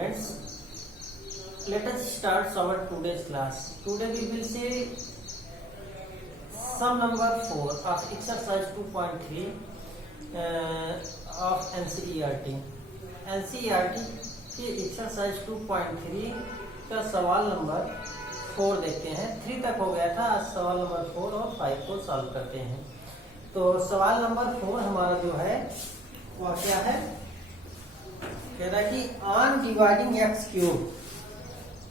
students, let us start our today's class. Today we will see sum number 4 of exercise 2.3 of NCERT. NCERT के exercise 2.3 का सवाल number 4 देखते हैं। 3 तक हो गया था, आज सवाल नंबर 4 और 5 को सॉल्व करते हैं। तो सवाल नंबर 4 हमारा जो है वह क्या है, कह रहा है कि on dividing x cube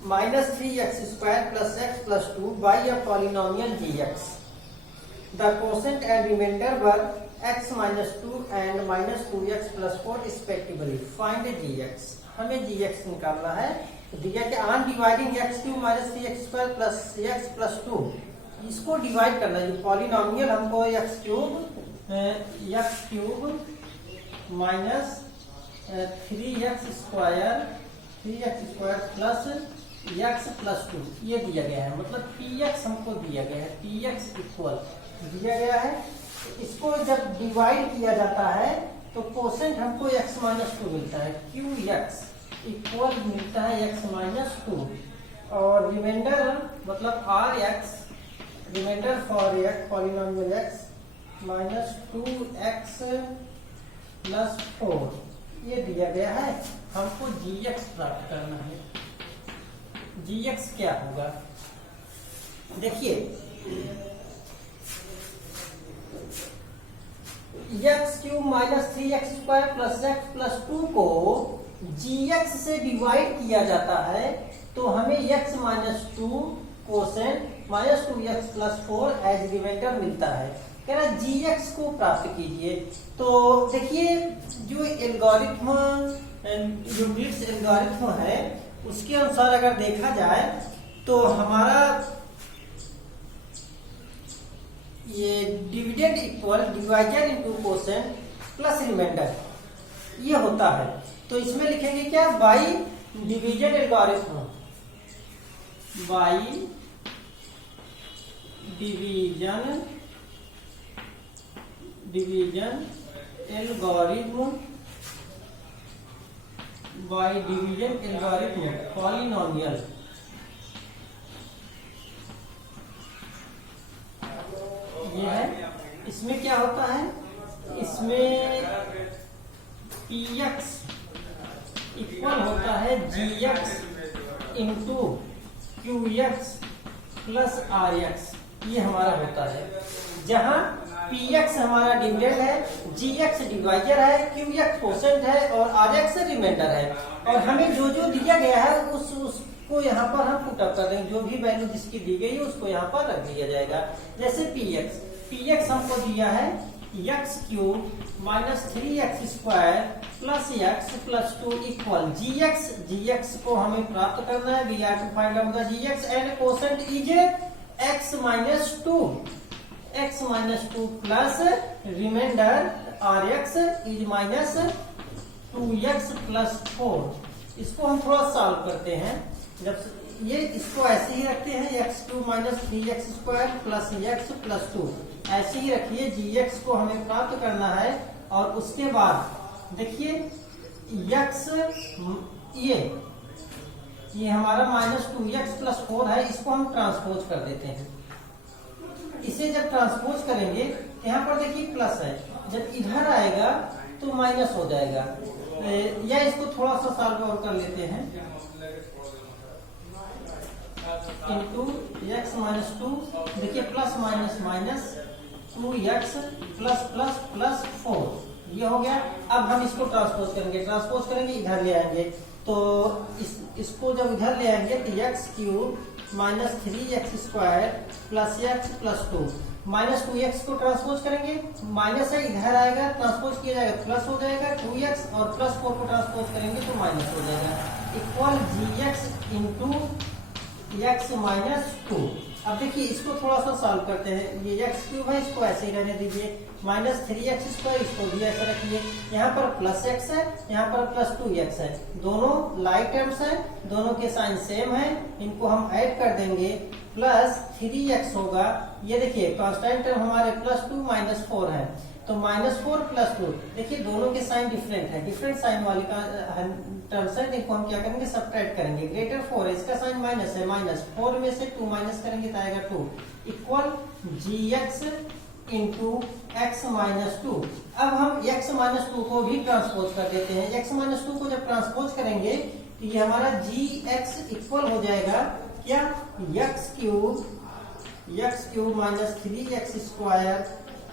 minus 3x² plus x plus 2 by a polynomial gx, the quotient and remainder were x minus 2 and minus 2x plus 4 respectively, find gx। हमें gx निकालना है। तो दिया कि on dividing x cube minus 3x² plus x plus 2, इसको divide करना है। Polynomial हमको x cube minus 3x² plus x plus 2 ये दिया गया है, मतलब px हमको दिया गया है, px इक्वल दिया गया है। तो इसको जब डिवाइड किया जाता है तो कोसेंट हमको x माइनस 2 मिलता है, qx इक्वल मिलता है x माइनस 2, और रिमाइंडर मतलब rx, remainder for x polynomial x minus 2x plus 4 ये दिया गया है। हमको gx प्राप्त करना है। gx क्या होगा, देखिए x cube minus 3x² plus x plus 2 को gx से डिवाइड किया जाता है तो हमें x minus 2 quotient minus 2x plus 4 as remainder मिलता है। कह रहा gx को प्राप्त कीजिए। तो देखिए जो एल्गोरिथम, यूक्लिड्स एल्गोरिथम है उसके अनुसार अगर देखा जाए तो हमारा ये dividend equal divisor into quotient plus remainder ये होता है। तो इसमें लिखेंगे क्या, by division algorithm, by division algorithm, by division algorithm polynomial. ये है, इसमें क्या होता है, इसमें px इक्वल होता है gx into qx plus rx, ये हमारा होता है। जहां px हमारा डिविडेंड है, gx डिवाइजर है, qx कोसेंट है और rx रिमाइंडर है। और हमें जो जो दिया गया है उसको यहाँ पर हम पुट अप कर देंगे, जो भी वैल्यू जिसकी दी गई है उसको यहाँ पर रख दिया जाएगा। जैसे px हमको दिया है x cube minus 3x² plus x plus 2 equal gx को हमें प्राप्त करना है। We are to find out the gx and quotient is x minus 2 plus remainder rx is minus 2x plus 4। इसको हम थोड़ा सॉल्व करते हैं। जब ये इसको ऐसे ही रखते हैं, x cube minus 3x² plus x plus 2 ऐसे ही रखिए। gx को हमें प्राप्त करना है और उसके बाद देखिए x ये हमारा माइनस 2x प्लस 4 है, इसको हम ट्रांसपोज कर देते हैं। इसे जब ट्रांसपोज करेंगे यहाँ पर देखिए प्लस है, जब इधर आएगा तो माइनस हो जाएगा। या इसको थोड़ा सा सॉल्व और कर लेते हैं, इंटू एक्स माइनस 2, देखिए plus minus minus 2x plus plus plus 4 ये हो गया। अब हम इसको ट्रांसपोज करेंगे इधर ले आएंगे। तो इसको जब इधर ले आएंगे तो x cube minus 3x² plus x plus 2 minus 2x को ट्रांसपोज करेंगे, माइनस है इधर आएगा, ट्रांसपोज किया जाएगा प्लस हो जाएगा 2x, और प्लस 4 को ट्रांसपोज करेंगे तो माइनस हो जाएगा, equal gx into x minus 2। अब देखिए इसको थोड़ा सा सॉल्व करते हैं। ये एक्स क्यूब है, इसको ऐसे ही रहने दीजिए, माइनस 3x² इसको भी ऐसे रखिए। यहाँ पर प्लस x है, यहाँ पर प्लस 2x है, दोनों लाइक टर्म्स है, दोनों के साइन सेम है, इनको हम ऐड कर देंगे, प्लस 3x होगा। ये देखिए कांस्टेंट टर्म हमारे प्लस 2 माइनस 4 है, तो -4 + 2, देखिए दोनों के साइन डिफरेंट है, डिफरेंट साइन वाले का टर्म्स है, देखो हम क्या करेंगे सबट्रैक्ट करेंगे। ग्रेटर 4 है, इसका साइन माइनस है, -4 में से 2 माइनस करेंगे तो आएगा 2 इक्वल gx इंटू x - 2। अब हम x - 2 को भी ट्रांसपोज कर देते हैं। x - 2 को जब ट्रांसपोज करेंगे तो ये हमारा gx इक्वल हो जाएगा क्या, x cube minus 3x²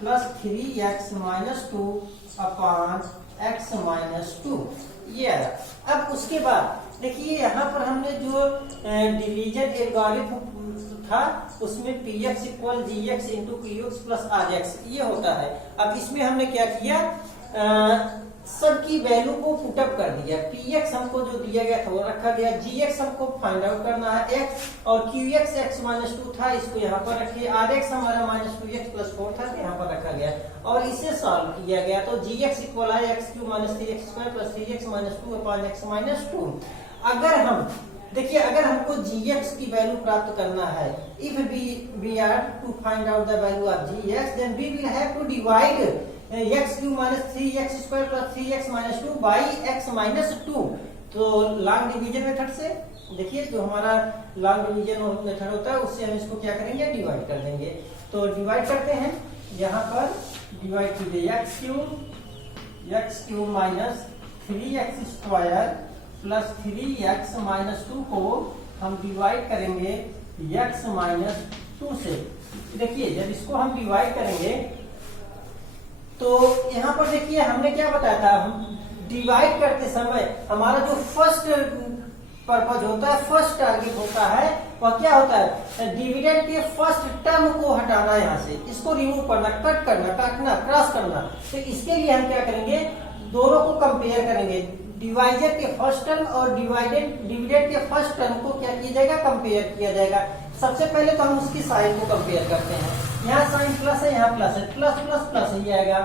plus 3x - 2 अपान x - 2, ये आया। अब उसके बाद देखिए यहाँ पर हमने जो डिवीजन एल्गोरिथम था उसमें px equal gx into qx plus rx ये होता है। अब इसमें हमने क्या किया, सबकी वैल्यू को पुटअप कर दिया। px हमको जो दिया गया था वो रखा गया, gx हमको फाइंड आउट करना है x, और qx x - 2 था, इसको यहाँ पर रखिए, rx हमारा -2x + 4 था तो यहाँ पर रखा गया और इसे सॉल्व किया गया। तो gx इक्वल है x³ - 3x² प्लस 3x - 2 अपान x - 2। अगर हम देखिए, अगर हमको gx की वैल्यू प्राप्त करना है, if we are to find out the value of gx, then we will have to divide x³ - 3x² plus 3x - 2 by x - 2। तो लॉन्ग डिवीजन मेथड से देखिए, जो हमारा लॉन्ग डिवीजन मेथड होता है उससे हम इसको क्या करेंगे, डिवाइड कर देंगे। तो डिवाइड करते हैं, यहाँ पर डिवाइड कीजिए x³ minus 3x² plus 3x - 2 को हम डिवाइड करेंगे x - 2 से। देखिए जब इसको हम डिवाइड करेंगे तो यहाँ पर देखिए हमने क्या बताया था, हम डिवाइड करते समय हमारा जो फर्स्ट पर्पज होता है, फर्स्ट टारगेट होता है, वह क्या होता है, डिविडेंड के फर्स्ट टर्म को हटाना, यहाँ से इसको रिमूव करना, कट करना, काटना, क्रॉस करना। तो इसके लिए हम क्या करेंगे, दोनों को कंपेयर करेंगे, डिवाइजर के फर्स्ट टर्म और डिविडेंड के फर्स्ट टर्म को क्या किया जाएगा, कंपेयर किया जाएगा। सबसे पहले तो हम उसकी साइन को कंपेयर करते हैं, यहाँ साइन प्लस है, यहाँ प्लस है, प्लस प्लस प्लस ही आएगा,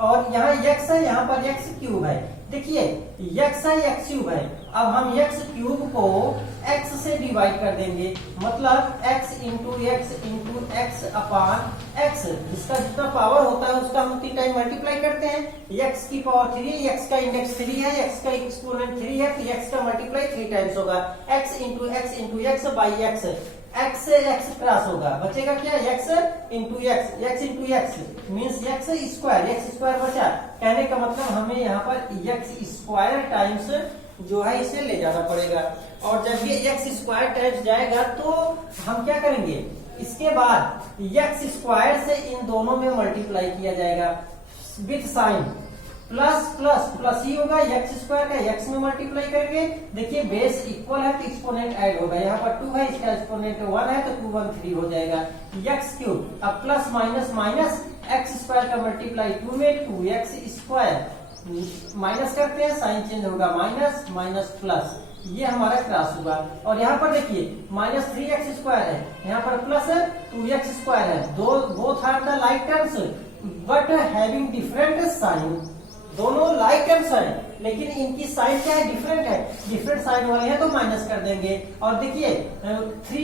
और यहाँ x है, यहाँ पर x³ है। देखिए x है, x³ है, अब हम x³ को x से डिवाइड कर देंगे, मतलब x इंटू x अपान x, जिसका जितना पावर होता है उसका हम 3 टाइम मल्टीप्लाई करते हैं। x की पावर 3, x का इंडेक्स 3 है, x का एक्सपोनेंट 3 है, तो x का मल्टीप्लाई 3 टाइम्स होगा, x into x by x, x से x क्रॉस होगा, बचेगा क्या, x into x means x² बचा। कहने का मतलब हमें यहाँ पर x² टाइम्स जो है इसे ले जाना पड़ेगा, और जब ये x² टाइम्स जाएगा तो हम क्या करेंगे, इसके बाद x² से इन दोनों में मल्टीप्लाई किया जाएगा with sine, plus plus plus ही होगा, x² का x में मल्टीप्लाई करके, देखिए बेस इक्वल है तो एक्सपोनेंट ऐड होगा, यहाँ पर 2 है, इसका एक्सपोनेंट 1 है तो 2 1 3 हो जाएगा, x³। अब प्लस माइनस माइनस x² का मल्टीप्लाई 2 में 2x², माइनस करते हैं, साइन चेंज होगा, माइनस माइनस प्लस, ये हमारा क्रॉस हुआ। और यहाँ पर देखिए -3x² है, यहाँ पर प्लस 2x² है, both are the like terms but having different sign, दोनों लाइक टर्म्स हैं लेकिन इनकी साइन क्या है, डिफरेंट है, डिफरेंट साइन वाले हैं तो माइनस कर देंगे। और देखिए 3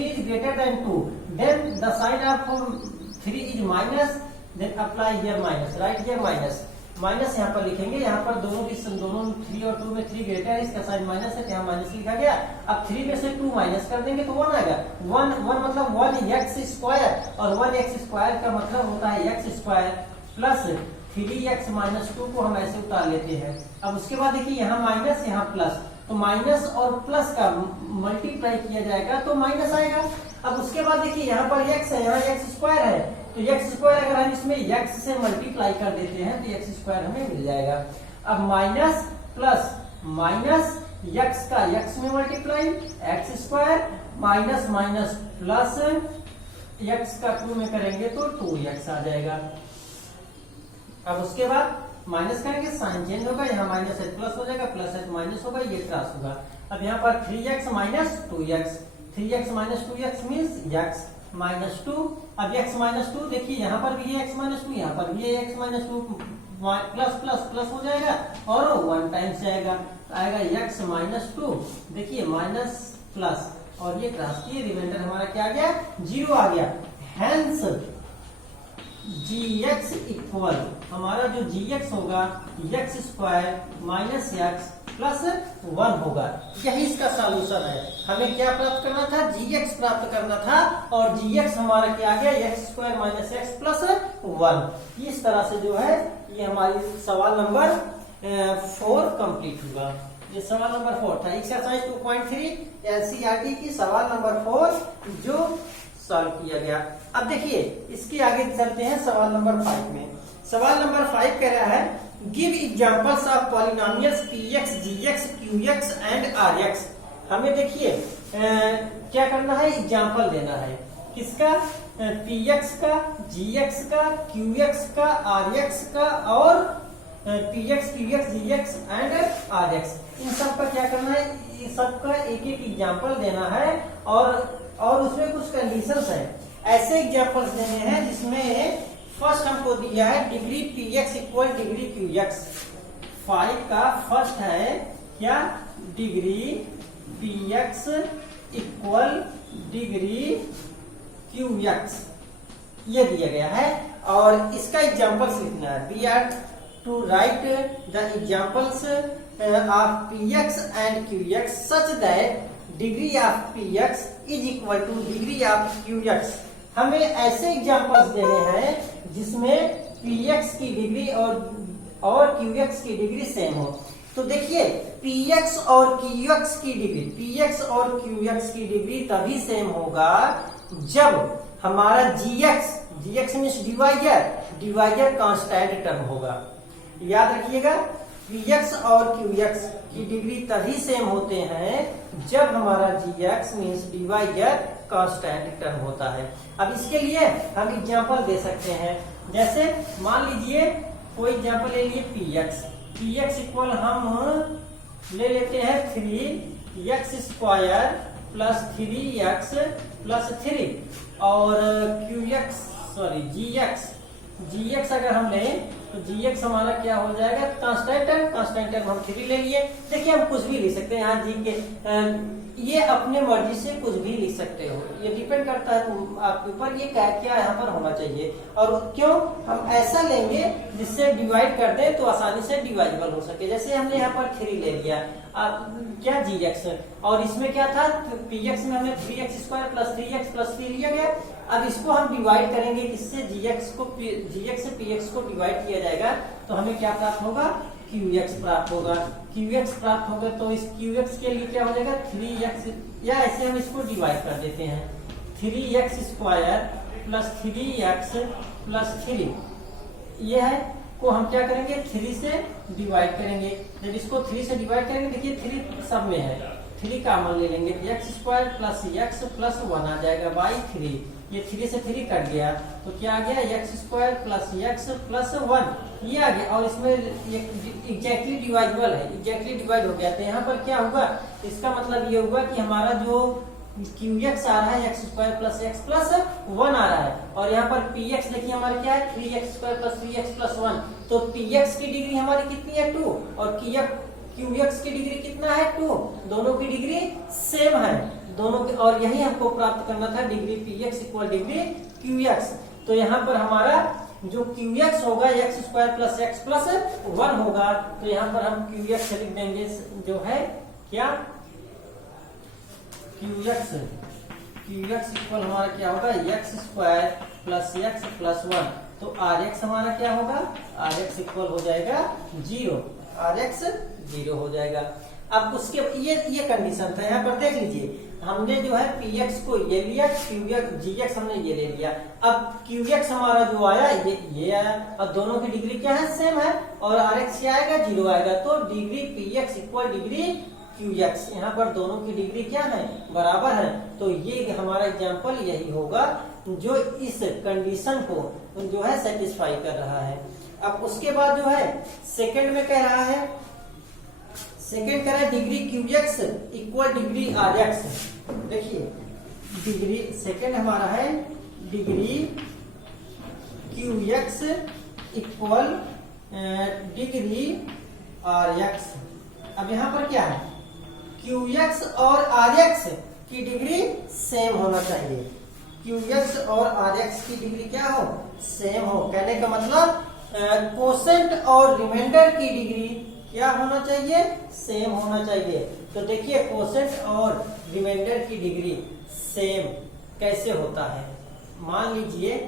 is greater than 2, then the sign of 3 is minus, then apply here minus, right here minus, minus यहाँ पर लिखेंगे, यहाँ पर दोनों 3 और 2 में 3 ग्रेटर है, इसका साइन माइनस है, यहाँ माइनस लिखा गया। अब 3 में से 2 माइनस कर देंगे तो 1 आएगा, 1 मतलब 1x² और 1x² का मतलब होता है x² प्लस 3x - 2 को हम ऐसे उतार लेते हैं। अब उसके बाद देखिए यहाँ माइनस, यहाँ प्लस, तो माइनस और प्लस का मल्टीप्लाई किया जाएगा तो माइनस आएगा। अब उसके बाद देखिए यहाँ पर x है, यहाँ x² है, तो x² अगर हम इसमें x से मल्टीप्लाई कर देते हैं तो x² हमें मिल जाएगा। अब माइनस प्लस माइनस x का x में multiply, x² minus minus plus x का 2 में करेंगे तो 2x आ जाएगा। अब उसके बाद माइनस करेंगे, साइन चेंज होगा, यहाँ माइनस है प्लस हो जाएगा, प्लस है तो माइनस होगा, ये क्रॉस होगा। अब यहाँ पर 3x minus 2x, 3x minus 2x means x minus 2। अब x माइनस 2 देखिए यहाँ पर भी है x माइनस 2, यहाँ पर भी है x minus 2, plus plus plus हो जाएगा और 1 टाइम्स जाएगा, आएगा x माइनस 2, देखिए माइनस प्लस और ये क्रॉस किए, रिमाइंडर हमारा क्या आ गया, 0 आ गया। हेंस जी एक्स इक्वल हमारा जो जी एक्स होगा x square minus x plus 1 होगा। यही इसका सॉल्यूशन है। हमें क्या प्राप्त करना था, जी एक्स प्राप्त करना था, और जी एक्स हमारा क्या आ गया, x square minus x plus 1। इस तरह से जो है ये हमारी सवाल नंबर 4 कंप्लीट हुआ। ये सवाल नंबर 4 था, एक्सरसाइज 2.3 एनसीईआरटी की सवाल नंबर 4 जो सॉल्व किया गया। अब देखिए इसके आगे चलते हैं सवाल नंबर 5 में। सवाल नंबर 5 कह रहा है give examples of polynomials px, gx, qx and rx। हमें देखिए क्या करना है, एग्जांपल देना है। किसका, px का, gx का, qx का, rx का, और px, qx, gx and rx। इन सब का क्या करना है, इन सब का एक एक एग्जांपल देना है, और उसमें कुछ कंडीशंस है। ऐसे एग्जांपल्स देने हैं जिसमें फर्स्ट हमको दिया है degree px equal degree qx। 5 का फर्स्ट है क्या, degree px equal degree qx, ये दिया गया है। और इसका एग्जांपल्स लिखना है। We are to write the examples of px and qx such that degree of px is equal to degree of qx। हमें ऐसे एग्जांपल्स देने हैं जिसमें px की डिग्री और qx की डिग्री सेम हो। तो देखिए px और qx की डिग्री तभी सेम होगा जब हमारा gx means divisor constant term होगा। याद रखिएगा, px और qx की डिग्री तभी सेम होते हैं जब हमारा gx means divisor constant term होता है। अब इसके लिए हम एग्जांपल दे सकते हैं। जैसे मान लीजिए कोई एग्जांपल ले लिए px इक्वल हम ले लेते हैं 3x square plus 3x plus 3, और gx अगर हम लें तो gx हमारा क्या हो जाएगा, कांस्टेंट टर्म हम 3 ले लिए। देखिए हम कुछ भी लिख सकते हैं यहाँ जी के, ये अपने मर्जी से कुछ भी लिख सकते हो, ये डिपेंड करता है आपके ऊपर ये क्या यहाँ पर होना चाहिए। और क्यों हम ऐसा लेंगे जिससे डिवाइड कर दे तो आसानी से डिवाइडेबल हो सके। जैसे हमने यहाँ पर 3 ले लिया, क्या gx, और इसमें क्या था, px में हमने 3x square plus 3x plus 3 लिया गया। अब इसको हम डिवाइड करेंगे, किससे, gx से px को डिवाइड किया जाएगा तो हमें क्या प्राप्त होगा, qx प्राप्त होगा। qx प्राप्त होगा तो इस qx के लिए क्या हो जाएगा 3x, या ऐसे हम इसको डिवाइड कर देते हैं 3x square plus 3x plus 3, ये है को हम क्या करेंगे 3 से डिवाइड करेंगे। जब इसको 3 से डिवाइड करेंगे, देखिए 3 सब में है, 3 कॉमन ले लेंगे, x square plus x plus 1 आ जाएगा बाई 3। ये 3 से 3 कट गया तो क्या आ गया, x square plus x plus 1, ये आ गया। और इसमें एग्जैक्टली डिवाइडेबल है, एग्जैक्टली डिवाइड हो गया। तो यहाँ पर क्या होगा, इसका मतलब ये होगा कि हमारा जो qx आ रहा है x square plus x plus 1 आ रहा है, और यहाँ पर px देखिए हमारा क्या है 3x square plus 3x plus 1। तो px की डिग्री हमारी कितनी है 2, और qx की डिग्री कितना है 2, दोनों की डिग्री सेम है दोनों की। और यही हमको प्राप्त करना था degree px equal degree qx। तो यहाँ पर हमारा जो qx होगा x square plus x plus 1 होगा, तो यहाँ पर हम qx लिख देंगे जो है क्या, qx इक्वल हमारा क्या होगा x square plus x plus 1। तो rx हमारा क्या होगा, rx इक्वल हो जाएगा 0, rx 0 हो जाएगा। अब उसके ये कंडीशन था, यहाँ पर देख लीजिए हमने जो है px को ये लिया, gx हमने ये ले लिया। अब qx हमारा जो आया ये आया, और दोनों की डिग्री क्या है, सेम है, और rx क्या आएगा 0 आएगा। तो degree px equal degree qx, यहाँ पर दोनों की डिग्री क्या है, बराबर है। तो ये हमारा एग्जाम्पल यही होगा जो इस कंडीशन को जो है सेटिस्फाई कर रहा है। अब उसके बाद जो है सेकंड में कह रहा है, सेकंड कह रहा है degree qx equal degree rx। देखिए डिग्री सेकंड हमारा है degree qx equal degree rx। अब यहाँ पर क्या है, qx और rx की डिग्री सेम होना चाहिए। क्यू एक्स और आर एक्स की डिग्री क्या हो, सेम हो। कहने का मतलब कोसेंट और रिमाइंडर की डिग्री क्या होना चाहिए, सेम होना चाहिए। तो देखिए कोसेंट और रिमाइंडर की डिग्री सेम कैसे होता है। मान लीजिए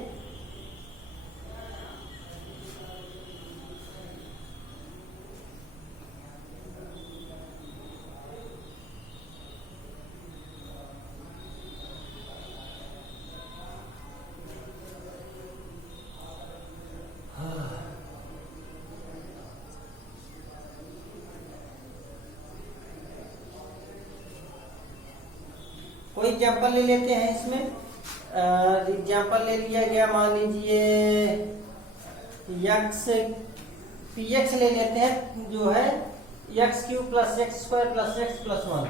कोई एग्जाम्पल ले लेते हैं। इसमें एग्जाम्पल ले लिया गया, मान लीजिए यक्स पी एक्स ले लेते हैं, जो है x cube plus x square plus x plus one.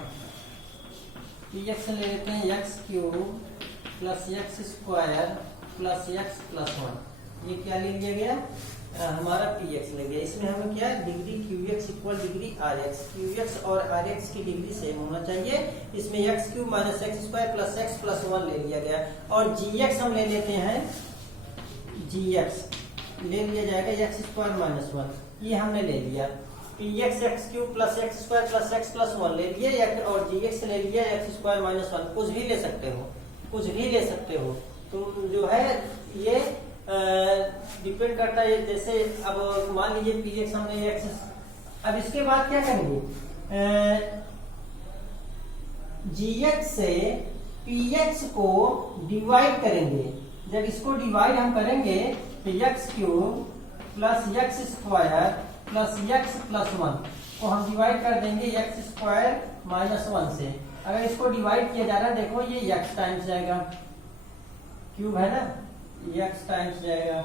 P x ले लेते हैं x cube plus x square plus x plus one. ये क्या ले लिया गया, हमारा पी एक्स ले गया। इसमें हमें क्या degree q x equal degree r x, q x और आर एक्स की डिग्री सेम होना चाहिए। इसमें x cube minus x square plus x plus one ले लिया गया। और जी एक्स हम ले लेते हैं, जी एक्स ले लिया जाएगा एक्स स्क्वायर माइनस वन, ये हमने ले लिया। P x x cube plus x square plus x plus one ले लिए, और जी एक्स ले लिया एक्स स्क्वायर माइनस वन। कुछ भी ले सकते हो, कुछ भी ले सकते हो। तो जो है ये डिपेंड करता है। जैसे अब मान लीजिए पी एक्स हमने एक्स, अब इसके बाद क्या करेंगे, जी एक्स से पी एक्स को डिवाइड करेंगे। जब इसको डिवाइड हम करेंगे तो x cube plus x square plus x plus one को हम डिवाइड कर देंगे एक्स स्क्वायर माइनस वन से। अगर इसको डिवाइड किया जा रहा है, देखो ये एक्स टाइम्स जाएगा, क्यूब है ना, एक्स टाइम्स जाएगा।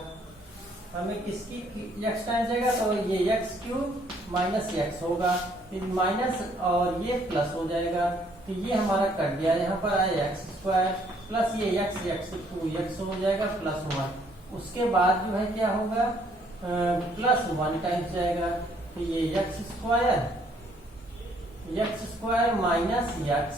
हमें किसकी एक्स टाइम्स जाएगा, तो ये एक्स क्यूब माइनस एक्स होगा, माइनस और ये प्लस हो जाएगा। तो ये हमारा कट गया, यहाँ पर आया एक्स स्क्वायर प्लस ये एक्स एक्स टू एक्स हो जाएगा प्लस वन। उसके बाद जो है क्या होगा, प्लस वन टाइम्स जाएगा। तो ये एक्स स्क्वायर माइनस एक्स,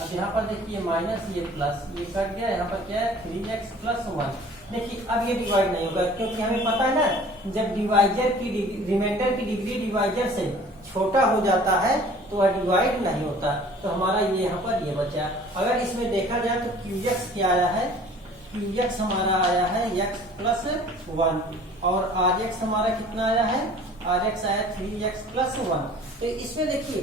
अब यहाँ पर देखिए माइनस ये प्लस, ये कट गया, यहाँ पर क्या है 3x प्लस वन। देखिए अब ये डिवाइड नहीं होगा, क्योंकि हमें पता है ना जब डिवाइजर की रिमाइंडर की डिग्री डिवाइजर से छोटा हो जाता है तो वह डिवाइड नहीं होता। तो हमारा ये यहाँ पर ये बचा। अगर इसमें देखा जाए तो QX क्या आया है, QX हमारा आया है x प्लस वन, और RX हमारा कितना आया है, RX आया 3x प्लस वन। तो इसमें देखिए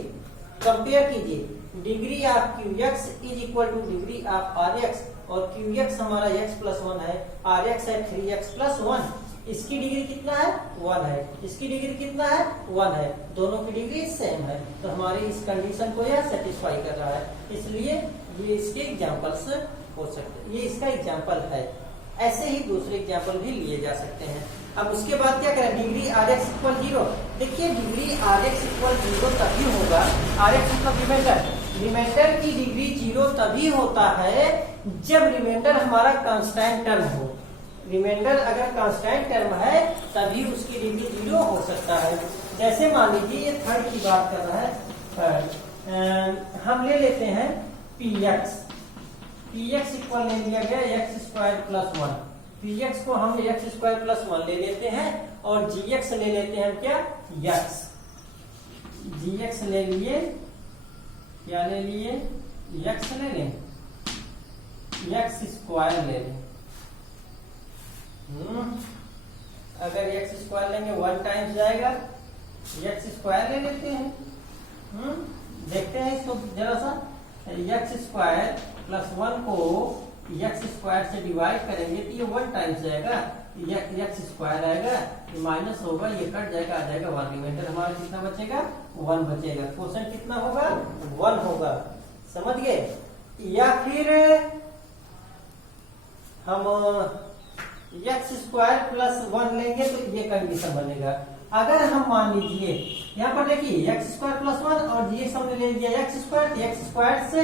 कंपेयर कीजिए, degree of QX is equal to degree of RX, और QX हमारा x प्लस वन है, RX है 3x प्लस वन। इसकी डिग्री कितना है, 1 है, इसकी डिग्री कितना है, 1 है, दोनों की डिग्री सेम है। तो हमारी इस कंडीशन को यह सेटिस्फाई कर रहा है, इसलिए ये इसके एग्जांपल्स हो सकते हैं। ये इसका एग्जांपल है। ऐसे ही दूसरे एग्जांपल भी लिए जा सकते हैं। अब उसके बाद क्या करें, डिग्री RX इक्वल 0। देखिए डिग्री RX इक्वल 0 तभी होगा, RX मतलब रिमाइंडर, रिमाइंडर की डिग्री 0 तभी होता है जब रिमाइंडर हमारा कांस्टेंट टर्म हो। रिमाइंडर अगर कांस्टेंट टर्म है तभी उसकी डिग्री 0 हो सकता है। जैसे मान लीजिए ये थर्ड की बात कर रहा है, थर्ड हम ले लेते हैं PX इक्वल ले लिया गया x square plus one. PX को हम एक्स स्क्वायर प्लस वन ले लेते हैं, और GX ले लेते हैं क्या, x। GX ले लिए, क्या ले लिए, x ले लें, एक्स स्क्वायर ले लें। अगर एक्स स्क्वायर लेंगे 1 टाइम्स जाएगा, एक्स स्क्वायर ले लेते हैं। देखते हैं इसको जरा सा, एक्स स्क्वायर प्लस वन को एक्स स्क्वायर से डिवाइड करेंगे तो ये 1 टाइम्स जाएगा, एक्स स्क्वायर आएगा, ये माइनस होगा, ये कट जाएगा, आ जाएगा 1। रिमाइंडर हमारा कितना बचेगा, 1 बचेगा। क्वोशंट कितना होगा, 1 होगा। समझ गए। या फिर हम एक्स स्क्वायर प्लस वन लेंगे तो ये कंडीशन बनेगा। अगर हम मान लीजिए यहाँ पर देखिए एक्स स्क्वायर प्लस वन और GX हमने ले लिया एक्स स्क्वायर, तो एक्स स्क्वायर से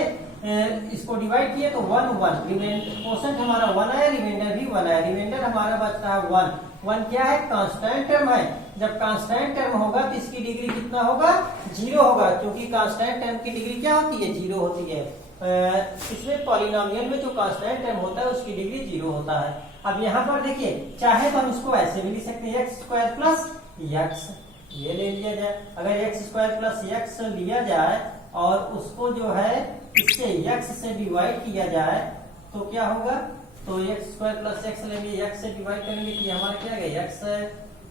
इसको डिवाइड किए तो 1 1, क्वोशंट हमारा 1 आया, रिमाइंडर भी 1 आया, रिमाइंडर हमारा बच रहा है 1। 1 क्या है, कांस्टेंट टर्म है। जब कांस्टेंट टर्म होगा तो इसकी डिग्री कितना होगा, 0 होगा, क्योंकि कांस्टेंट टर्म की डिग्री क्या होती है, 0 होती है। इसमें पॉलिनोमियल में जो कांस्टेंट टर्म होता है उसकी डिग्री 0 होता है। अब यहाँ पर देखिए, चाहे तो हम इसको ऐसे भी लिख सकते हैं, एक्स स्क्वायर प्लस यक्स, ये ले लिया जाए। अगर एक्स स्क्वायर प्लस यक्स लिया जाए और उसको जो है इससे यक्स से डिवाइड किया जाए तो क्या होगा, तो एक्स स्क्वायर प्लस एक्स लेंगे, यक्स से डिवाइड करेंगे तो हमारा क्या आएगा,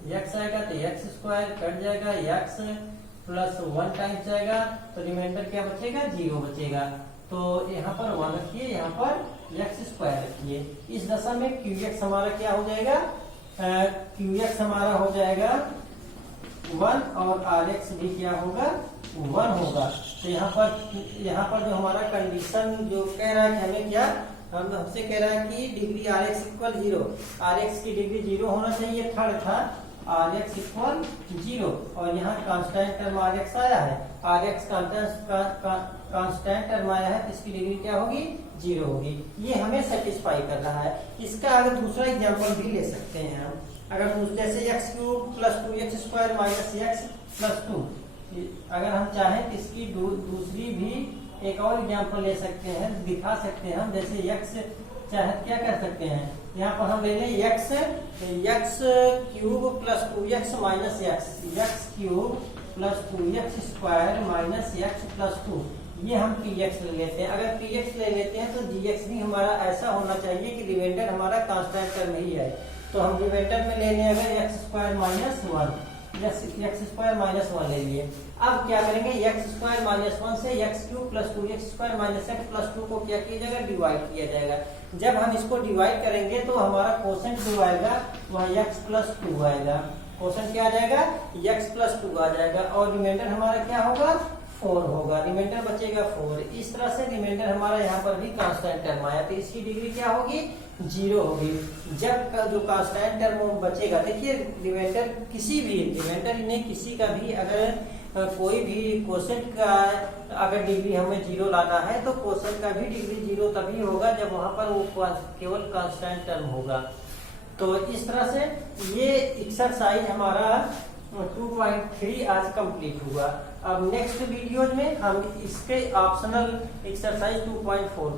यक्स आएगा, तो एक्स स्क्वायर कट जाएगा, यक्स प्लस 1 टाइम्स जाएगा, तो रिमाइंडर क्या बचेगा, 0 बचेगा। तो यहाँ पर 1 रखिए, यहाँ पर एक्स स्क्वायर रखिए। इस दशा में क्यू एक्स हमारा क्या हो जाएगा, क्यू एक्स हमारा हो जाएगा 1 और आर एक्स भी क्या होगा, 1 होगा। तो यहाँ पर जो हमारा कंडीशन जो कह रहा है कि हमें क्या, हमसे कह रहा है कि degree r x equal 0, r x की डिग्री 0 होना चाहिए, थर्ड था आर एक्स इक्वल 0, और यहाँ कांस्टेंट टर्म आर एक्स आया है, आर एक्स कांस्टेंट टर्म आया है, तो इसकी डिग्री क्या होगी, 0 होगी। ये हमें सेटिस्फाई कर रहा है। इसका अगर दूसरा एग्जांपल भी ले सकते हैं हम, अगर जैसे x cube plus 2x square minus x plus 2, अगर हम चाहें तो इसकी दूसरी भी एक और एग्जांपल ले सकते हैं, दिखा सकते हैं हम। जैसे एक्स चाहे क्या कर सकते हैं, यहाँ पर हम ले लें x cube plus 2x minus x cube plus 2x square minus x plus 2, ये हम px ले लेते हैं। अगर px ले लेते हैं तो gx भी हमारा ऐसा होना चाहिए कि रिमाइंडर हमारा कांस्टेंट टर्म ही है। तो हम रिमाइंडर में ले लें अगर x square minus 1, x square minus 1 ले लिए। अब क्या करेंगे, एक्स स्क्वायर माइनस 1 से x cube plus 2x square minus x plus 2 को क्या किया जाएगा, डिवाइड किया जाएगा। जब हम इसको डिवाइड करेंगे तो हमारा कोसेंट जो आएगा वह एक्स प्लस 2 आएगा। कोसेंट क्या आ जाएगा, एक्स प्लस 2 आ जाएगा, और रिमाइंडर हमारा क्या होगा, 4 होगा, रिमाइंडर बचेगा 4। इस तरह से रिमाइंडर हमारा यहाँ पर भी कांस्टेंट टर्म आया, तो इसकी डिग्री क्या होगी, 0 होगी। जब जो कांस्टेंट टर्म बचेगा, देखिए रिमाइंडर किसी भी, रिमाइंडर नहीं किसी का भी, अगर कोई भी कोसेंट का अगर डिग्री हमें 0 लाना है तो कोसेंट का भी डिग्री 0 तभी होगा जब वहां पर वो केवल कांस्टेंट टर्म होगा। तो इस तरह से ये एक्सरसाइज हमारा 2.3 आज कंप्लीट हुआ। अब नेक्स्ट वीडियोज में हम इसके ऑप्शनल एक्सरसाइज 2.4